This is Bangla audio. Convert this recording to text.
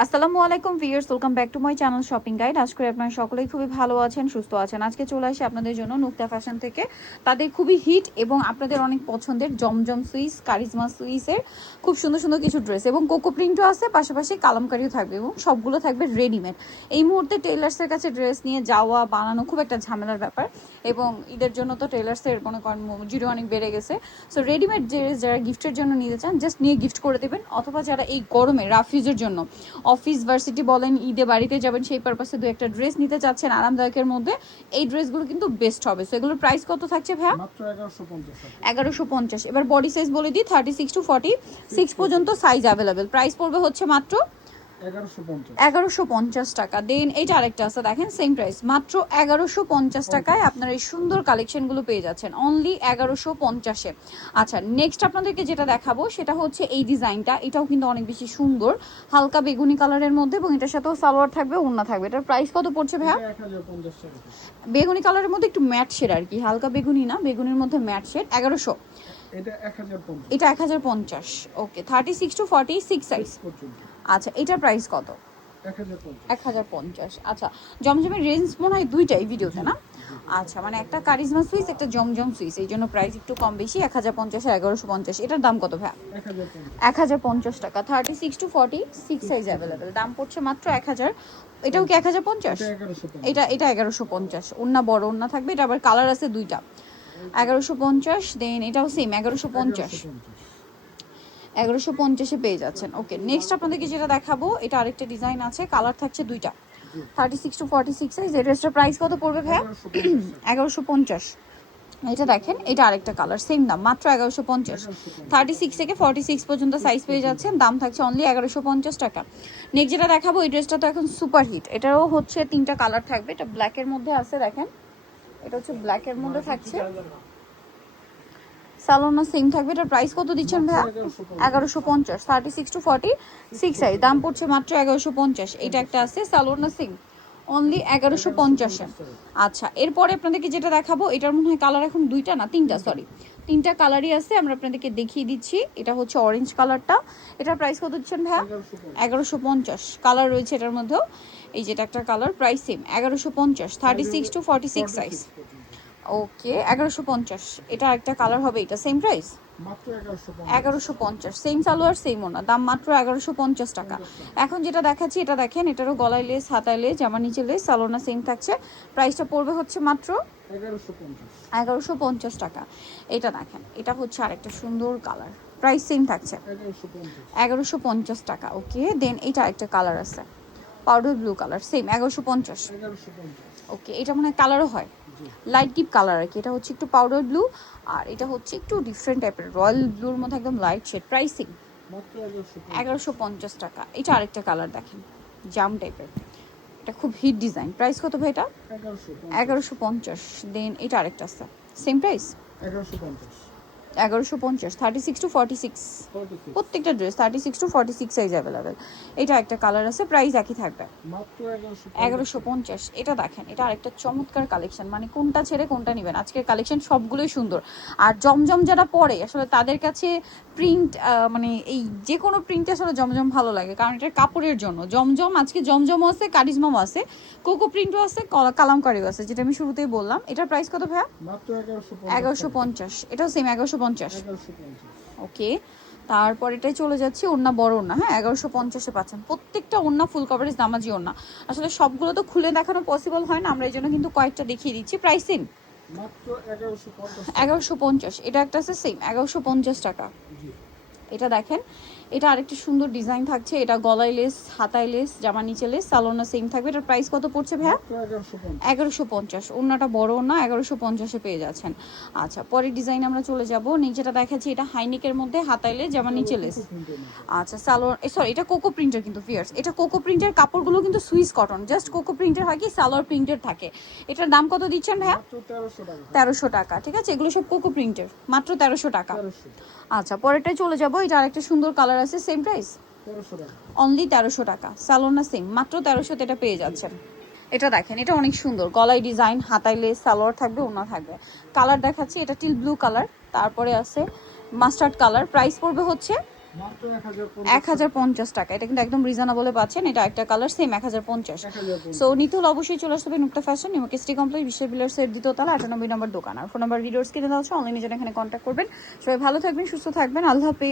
আসসালামু আলাইকুম viewers, welcome back to my channel shopping guide. আশা করি আপনারা সকলেই খুবই ভালো আছেন, সুস্থ আছেন। আজকে চলে আসি আপনাদের জন্য নুক্তা ফ্যাশন থেকে তাদের খুবই হিট এবং আপনাদের অনেক পছন্দের জমজম সুইস, কারিজমা সুইসের খুব সুন্দর সুন্দর কিছু ড্রেস এবং কোকো প্রিন্টও আছে, পাশাপাশি কালামকারিও থাকবে এবং সবগুলো থাকবে রেডিমেড। এই মুহূর্তে টেলার্সের কাছে ড্রেস নিয়ে যাওয়া বানানো খুব একটা ঝামেলার ব্যাপার এবং ঈদের জন্য তো টেলার্সের মনে করেন মজুরি অনেক বেড়ে গেছে। সো রেডিমেড ড্রেস যারা গিফটের জন্য নিতে চান জাস্ট নিয়ে গিফট করে দেবেন, অথবা যারা এই গরমে রাফিউজের জন্য অফিস ভার্সিটি বলেন, ঈদে বাড়িতে যাবেন, সেই পারপাসে দু একটা ড্রেস নিতে চাচ্ছেন আরামদায়কের মধ্যে, এই ড্রেসগুলো কিন্তু বেস্ট হবে। সো এগুলোর প্রাইস কত থাকছে ভাইয়া? মাত্র 1150 টাকা। 1150। এবার বডি সাইজ বলে দিই, 36 টু 46 পর্যন্ত সাইজ অ্যাভেলেবেল। প্রাইস পড়বে হচ্ছে মাত্র 1150 টাকা। দেন এইটা আরেকটা আছে, দেখেন সেম প্রাইস, মাত্র 1150 টাকায় আপনারা এই সুন্দর কালেকশনগুলো পেয়ে যাচ্ছেন অনলি 1150-এ। আচ্ছা, নেক্সট আপনাদেরকে যেটা দেখাবো সেটা হচ্ছে এই ডিজাইনটা। এটাও কিন্তু অনেক বেশি সুন্দর, হালকা বেগুনি কালারের মধ্যে এবং এটার সাথেও সালোয়ার থাকবে, ওড়না থাকবে। এটার প্রাইস কত পড়ছে ভাইয়া? 1050 টাকা। বেগুনি কালারের মধ্যে একটু ম্যাট শেড আর কি, হালকা বেগুনি না, বেগুনির মধ্যে ম্যাট শেড। 1100। এটা 1050। এটা 1050। ওকে, 36 টু 46 সাইজ। আচ্ছা, এটার প্রাইস কত? 1050। আচ্ছা, জমজমের রেঞ্জ মনে হয় দুইটাই ভিডিওতে না? আচ্ছা, মানে একটা কারিজমা সুইস, একটা জমজম সুইস, এই জন্য প্রাইস একটু কম বেশি। 1050 আর 1150। এটার দাম কত ভাই? 1050 টাকা। 36 টু 46 সাইজ অ্যাভেলেবেল। দাম পড়ছে মাত্র 1000। এটাও কি 1050? এটা 1150। ওন্না বড় ওন্না থাকবে, এটা আবার কালার আছে দুইটা। 1150। দেন এটাও সেম 1150। 1150-এ পেয়ে যাচ্ছেন। ওকে, নেক্সট আপনাদেরকে যেটা দেখাবো, এটা আরেকটা ডিজাইন আছে, কালার থাকছে দুইটা, 36 টু 46 সাইজ। এই ড্রেসটার প্রাইস কত পড়বে ভাইয়া? 1150। এটা দেখেন, এটা আরেকটা কালার, সেম দাম, মাত্র 1150। 36 থেকে 46 পর্যন্ত সাইজ পেয়ে যাচ্ছেন, দাম থাকছে অনলি 1150 টাকা। নেক্সট যেটা দেখাবো, এই ড্রেসটা তো এখন সুপার হিট। এটারও হচ্ছে তিনটা কালার থাকবে, এটা ব্ল্যাকের মধ্যে আছে, দেখেন এটা হচ্ছে ব্ল্যাকের মধ্যে থাকছে, সালোনা সেম থাকবে। এটার প্রাইস কত দিচ্ছেন ভাইয়া? 1150। 36 টু 46 সাইজ, দাম পড়ছে মাত্র 1150। এটা একটা আছে সালোনা সেম, অনলি 1150-এ। আচ্ছা, এরপরে আপনাদেরকে যেটা দেখাবো, এটার মনে হয় কালার এখন দুইটা না তিনটা, সরি তিনটা কালারই আছে, আমরা আপনাদেরকে দেখিয়ে দিচ্ছি। এটা হচ্ছে অরেঞ্জ কালারটা। এটার প্রাইস কত দিচ্ছেন ভাইয়া? 1150। কালার রয়েছে এটার মধ্যেও, এই যেটা একটা colour, price same 1150। 36 to 46 size. Okay, 1150। এটা একটা কালার হবে, এটা সেম প্রাইস মাত্র 1150। সেম সালোয়ার সেম ওনা, দাম মাত্র 1150 টাকা। এখন যেটা দেখাচ্ছি, এটা দেখেন, এটারও গলায় লেস, হাতায় লেস, জামা নিচে লেস, সালোনা সেম থাকছে। প্রাইসটা পড়বে হচ্ছে মাত্র 1150 টাকা। এটা দেখেন, এটা হচ্ছে আরেকটা সুন্দর কালার, প্রাইস সেম থাকছে 1150 টাকা। ওকে, দেন এটা আরেকটা কালার আছে, পাউডার ব্লু কালার, সেম 1150। ওকে, এটা মনে হয় কালারও হয়, লাইট ডিপ কালার আর কি। এটা হচ্ছে একটু পাউডার ব্লু, আর এটা হচ্ছে একটু ডিফারেন্ট টাইপের রয়্যাল ব্লুর মধ্যে একদম লাইট শেড। প্রাইসিং 1150 টাকা। এটা আরেকটা কালার দেখেন, জাম টাইপের, এটা খুব হিট ডিজাইন। প্রাইস কত ভাই এটা? 1150। দেন এটা আরেকটা আছে, সেম প্রাইস 1150। 36 টু 46 প্রত্যেকটা ড্রেস 36 টু 46 সাইজ অ্যাভেলেবেল। এটা একটা কালার আছে, প্রাইস একই থাকবে মাত্র 1150। এটা দেখেন, এটা আরেকটা চমৎকার কালেকশন, মানে কোনটা ছেড়ে কোনটা নেবেন। আজকের কালেকশন সবগুলোই সুন্দর। আর জমজম যারা পরে আসলে তাদের কাছে প্রিন্ট, মানে এই যে কোনো প্রিন্ট আসলে জমজম ভালো লাগে, কারণ এটা কাপড়ের জন্য। জমজম আজকে জমজমও আছে, কারিজমাও আছে, কোকো প্রিন্টও আছে, কালামকারিও আছে, যেটা আমি শুরুতেই বললাম। এটার প্রাইস কত ভাইয়া? মাত্র 1150। এটাও সেম 1150। ওকে, তারপর এটাই চলে যাচ্ছি, ওড়না বড় ওড়না, হ্যাঁ 1150-এ পাচ্ছেন প্রত্যেকটা ওড়না, ফুল কভারেজ দামাজি ওড়না। আসলে সবগুলো তো খুলে দেখানো পসিবল হয় না, আমরা এই জন্য কিন্তু কয়েকটা দেখিয়ে দিচ্ছি। প্রাইসিং মাত্র 1150। 1150। এটা একটা আছে সেম 1150 টাকা। এটা দেখেন, এটা আরেকটা সুন্দর ডিজাইন থাকছে, এটা গলায় লেস, হাতায় লেস, জামা নিচে লেস, সালোনা সেম থাকবে। এটার প্রাইস কত পড়ছে ভাইয়া? 1150। ওড়নাটা বড় না, 1150-এ পেয়ে যাচ্ছেন। আচ্ছা, পরের ডিজাইন আমরা চলে যাব। যেটা দেখাচ্ছি, এটা হাইনেকের মধ্যে, হাতায় লেস, জামা নিচে লেস। আচ্ছা, সালোয়ার, সরি এটা কোকো প্রিন্টার কিন্তু ফিয়ার্স, এটা কোকো প্রিন্টের কাপড়গুলো কিন্তু সুইস কটন, জাস্ট কোকো প্রিন্টের হয় কি সালোয়ার প্রিন্টের থাকে। এটার দাম কত দিচ্ছেন ভাইয়া? 1300 টাকা। ঠিক আছে, এগুলো সব কোকো প্রিন্টের, মাত্র 1300 টাকা। আচ্ছা, পরেরটাই চলে যাবো। এটা আরেকটা সুন্দর কালার আছে, সেম প্রাইস অনলি 1300 টাকা। সালোনা সেম, মাত্র 1300-তে এটা পেয়ে যাচ্ছেন। এটা দেখেন, এটা অনেক সুন্দর, গলায় ডিজাইন, হাতায় লেস, সালোয়ার থাকবে, ওড়না থাকবে। কালার দেখাচ্ছি, এটা টিল ব্লু কালার, তারপরে আছে মাস্টার্ড কালার। প্রাইস পড়বে হচ্ছে মাত্র 1050 টাকা। এটা কিন্তু একদম রিজনেবলে পাচ্ছেন। এটা একটা কালার সেম 1050। 1050 সো নিতে হলে অবশ্যই চলে আসতে হবে নুক্তা ফ্যাশন, নিউমার্কেট সিটি কমপ্লেক্স, বিশ্বের বিলার সেট দ্বিতীয় তলা 98 নম্বর দোকান। আর ফোন নাম্বার ভিডিওস কিনে দেওয়া হচ্ছে, অনলাইনে জন্য এখানে কন্ট্যাক্ট করবেন। সবাই ভালো থাকবেন, সুস্থ থাকবেন, আল্লাহ হাফেজ।